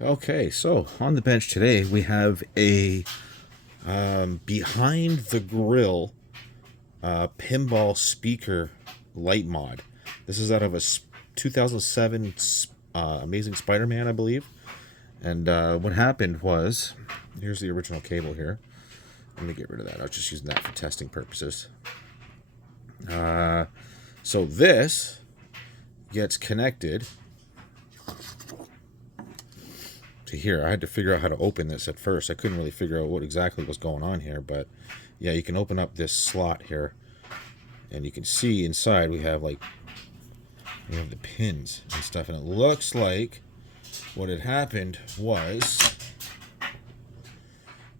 Okay, so on the bench today we have a behind the grill pinball speaker light mod. This is out of a 2007 Amazing Spider-Man, I believe. And what happened was, here's the original cable here. Let me get rid of that. I was just using that for testing purposes. So this gets connected to here. I had to figure out how to open this at first. I couldn't really figure out what exactly was going on here, but yeah, you can open up this slot here, and you can see inside we have the pins and stuff, and it looks like what had happened was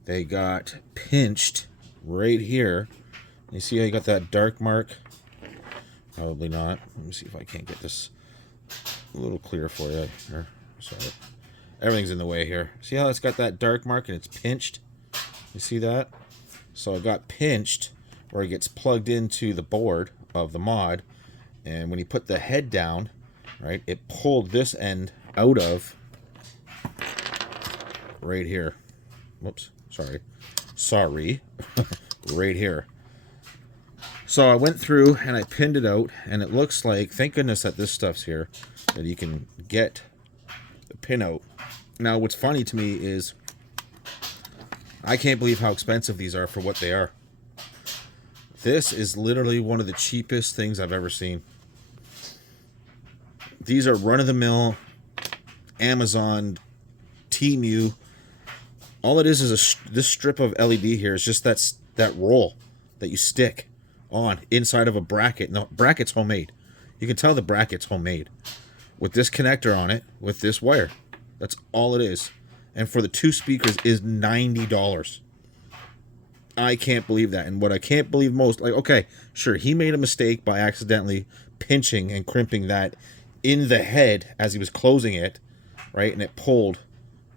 they got pinched right here. You see how you got that dark mark? Probably not. Let me see if I can't get this a little clearer for you. Sorry. Everything's in the way here. See how it's got that dark mark and it's pinched? You see that? So it got pinched where it gets plugged into the board of the mod, and when you put the head down, right, it pulled this end out of right here. Whoops, sorry. Right here. So I went through and I pinned it out, and it looks like, thank goodness that this stuff's here, that you can get the pin out. Now, what's funny to me is I can't believe how expensive these are for what they are. This is literally one of the cheapest things I've ever seen. These are run-of-the-mill Amazon, Temu. All it is this strip of LED here is just that roll that you stick on inside of a bracket. No, bracket's homemade. You can tell the bracket's homemade. With this connector on it, with this wire. That's all it is. And for the two speakers is $90. I can't believe that. And what I can't believe most, like, okay, sure, he made a mistake by accidentally pinching and crimping that in the head as he was closing it, right? And it pulled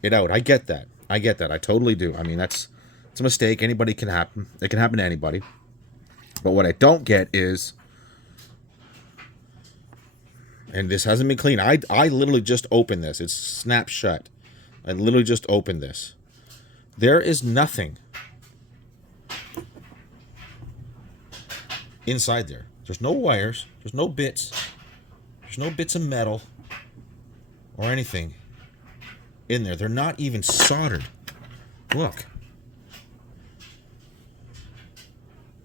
it out. I get that. I totally do. I mean, it's a mistake. Anybody can happen. It can happen to anybody. But what I don't get is, and this hasn't been clean. I literally just opened this. It's snapped shut. I literally just opened this. There is nothing inside there. There's no wires. There's no bits. There's no bits of metal or anything in there. They're not even soldered. Look.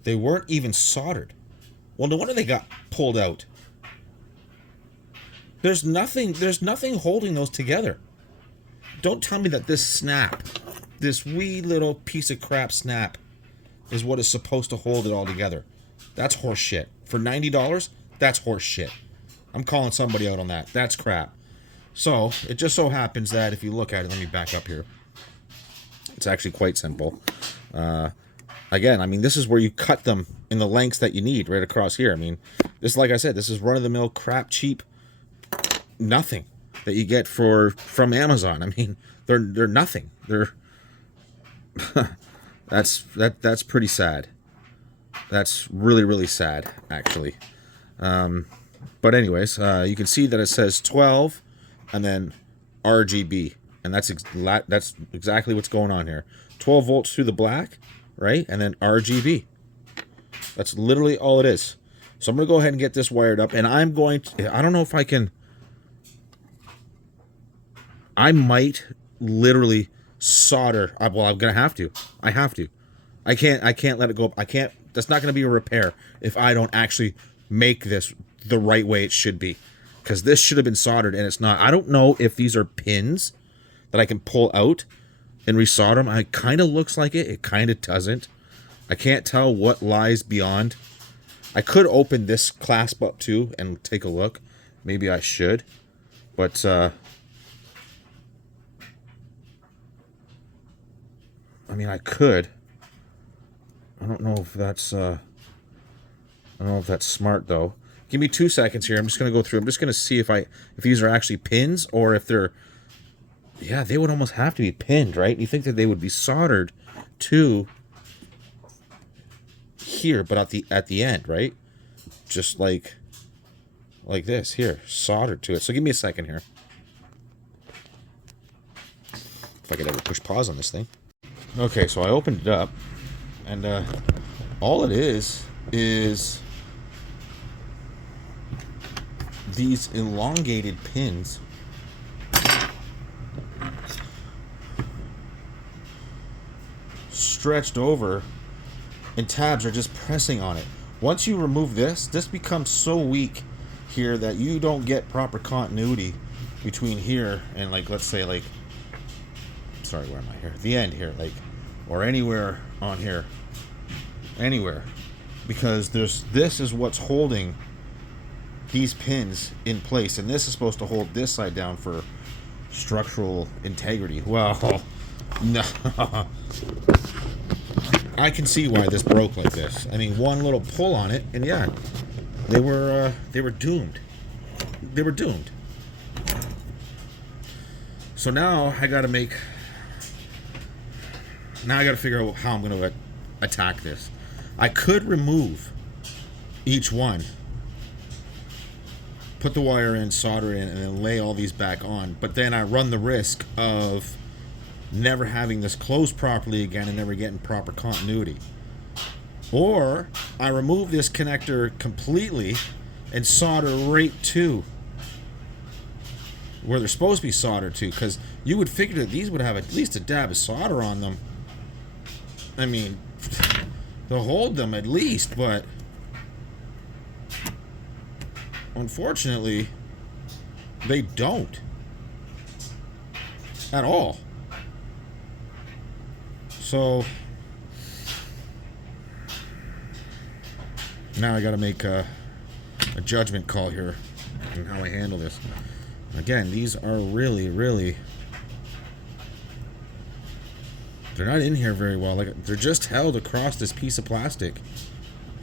They weren't even soldered. Well, no wonder they got pulled out. There's nothing holding those together. Don't tell me that this snap, this wee little piece of crap snap, is what is supposed to hold it all together. That's horse shit. For $90, that's horse shit. I'm calling somebody out on that. That's crap. So, it just so happens that if you look at it, let me back up here. It's actually quite simple. Again, I mean, this is where you cut them in the lengths that you need, right across here. I mean, this, like I said, this is run-of-the-mill crap cheap nothing that you get from Amazon. I mean, they're nothing. They're that's pretty sad. That's really, really sad, actually. But anyways, you can see that it says 12 and then RGB, and that's exactly what's going on here. 12 volts through the black, right? And then RGB. That's literally all it is. So I'm going to go ahead and get this wired up, and I don't know if I can. I might literally solder. Well, I'm going to have to. I have to. I can't let it go. That's not going to be a repair if I don't actually make this the right way it should be. Because this should have been soldered, and it's not. I don't know if these are pins that I can pull out and resolder them. It kind of looks like it. It kind of doesn't. I can't tell what lies beyond. I could open this clasp up too and take a look. Maybe I should. But, I mean, I could. I don't know if that's smart though. Give me 2 seconds here. I'm just gonna go through. I'm just gonna see if these are actually pins or if they're. Yeah, they would almost have to be pinned, right? You think that they would be soldered to here, but at the end, right? Just like this here, soldered to it. So give me a second here. if I could ever push pause on this thing. Okay, so I opened it up, and all it is these elongated pins stretched over, and tabs are just pressing on it. Once you remove this becomes so weak here that you don't get proper continuity between here and, like, let's say, like, sorry, where am I here? The end here, like, or anywhere on here, anywhere, because this is what's holding these pins in place, and this is supposed to hold this side down for structural integrity. Well, no. I can see why this broke like this. I mean, one little pull on it, and yeah, they were doomed. They were doomed. So now I got to figure out how I'm going to attack this. I could remove each one, put the wire in, solder it in, and then lay all these back on. But then I run the risk of never having this closed properly again and never getting proper continuity. Or I remove this connector completely and solder right to where they're supposed to be soldered to, because you would figure that these would have at least a dab of solder on them. I mean, they'll hold them at least, but unfortunately they don't at all. So now I got to make a judgment call here on how I handle this. Again, these are really, they're not in here very well. Like, they're just held across this piece of plastic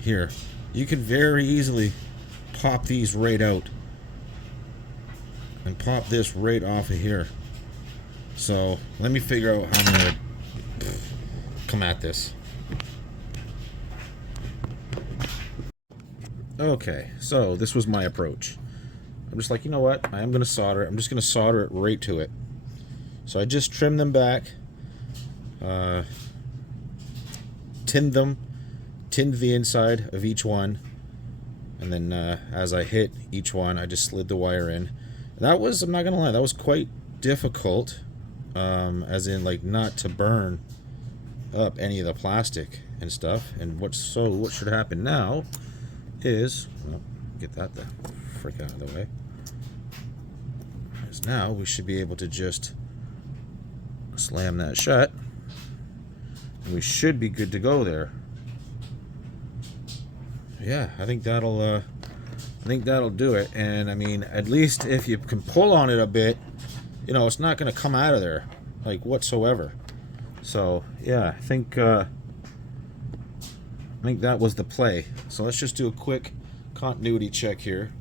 here. You can very easily pop these right out and pop this right off of here. So let me figure out how I'm gonna come at this. Okay, so this was my approach. I'm just like, you know what? I am going to solder it. I'm just going to solder it right to it. So I just trimmed them back, tinned the inside of each one, and then as I hit each one, I just slid the wire in. That was, I'm not going to lie, that was quite difficult, as in, like, not to burn up any of the plastic and stuff. And what should happen now is, well, get that the frick out of the way. Because now we should be able to just slam that shut, and we should be good to go there. Yeah, I think that'll do it. And I mean, at least if you can pull on it a bit, you know, it's not going to come out of there like whatsoever. So yeah, I think that was the play. So let's just do a quick continuity check here.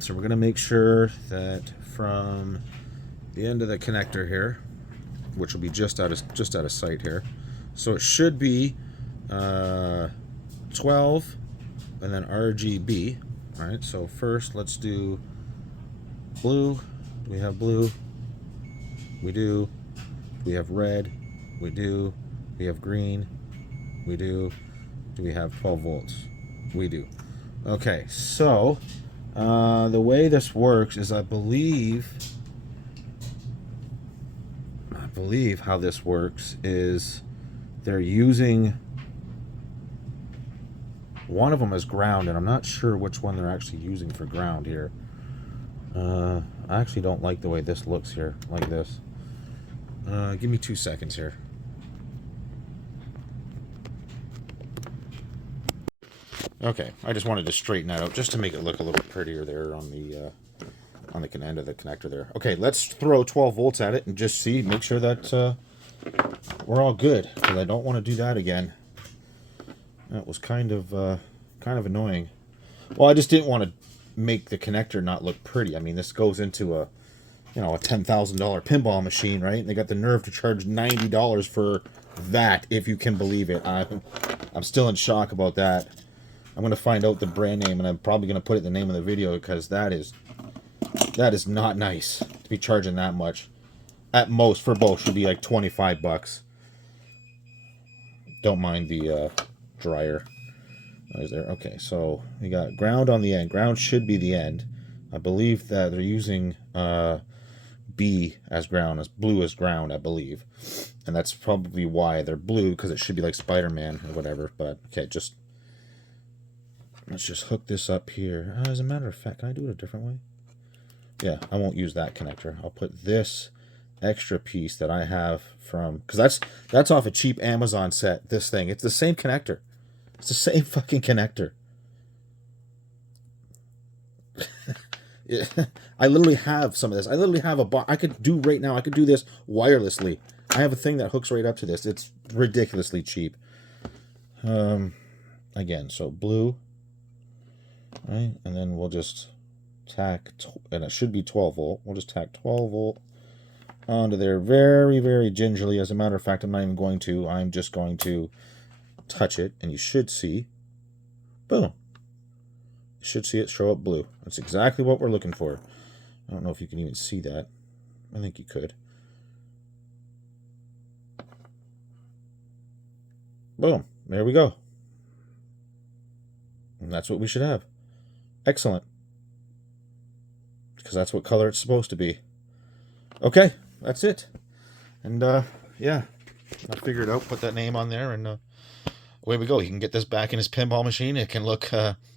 So we're going to make sure that from the end of the connector here, which will be just out of sight here, so it should be 12 and then RGB. All right, so first let's do blue. Do we have blue? We do. Do we have red? We do. We have green? We do. Do we have 12 volts? We do. Okay, so the way this works is I believe how this works is they're using one of them as ground, and I'm not sure which one they're actually using for ground here. I actually don't like the way this looks here, like this. Give me 2 seconds here. Okay, I just wanted to straighten that out just to make it look a little prettier there on the end of the connector there. Okay, let's throw 12 volts at it and just see, make sure that we're all good, because I don't want to do that again. That was kind of annoying. Well, I just didn't want to make the connector not look pretty. I mean, this goes into a $10,000 pinball machine, right? And they got the nerve to charge $90 for that, if you can believe it. I'm still in shock about that. I'm going to find out the brand name, and I'm probably going to put it in the name of the video, because that is not nice to be charging that much. at most for both should be like 25 bucks. Don't mind the dryer. Is there? Okay, so we got ground on the end. Ground should be the end. I believe that they're using B as ground, as blue as ground, I believe. And that's probably why they're blue, because it should be like Spider-Man or whatever. But, okay, let's just hook this up here. As a matter of fact, can I do it a different way? Yeah, I won't use that connector. I'll put this extra piece that I have from, because that's off a cheap Amazon set, this thing. It's the same connector. It's the same fucking connector. I literally have some of this. I literally have a box. I could do right now. I could do this wirelessly. I have a thing that hooks right up to this. It's ridiculously cheap. Again, so blue, right? And then we'll just tack, and it should be 12 volt. We'll just tack 12 volt onto there very, very gingerly. As a matter of fact, I'm not even going to. I'm just going to touch it, and you should see, boom. You should see it show up blue. That's exactly what we're looking for. I don't know if you can even see that. I think you could. Boom. There we go. And that's what we should have. Excellent. Because that's what color it's supposed to be. Okay, that's it. And, yeah. I figured out, put that name on there, and away we go. He can get this back in his pinball machine. It can look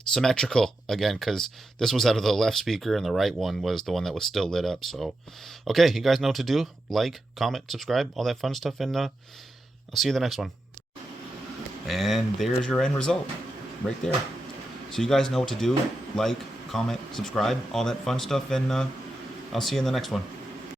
symmetrical again, because this was out of the left speaker and the right one was the one that was still lit up. So, okay, you guys know what to do. Like, comment, subscribe, all that fun stuff, and I'll see you in the next one. And there's your end result right there. So you guys know what to do. Like, comment, subscribe, all that fun stuff, and I'll see you in the next one.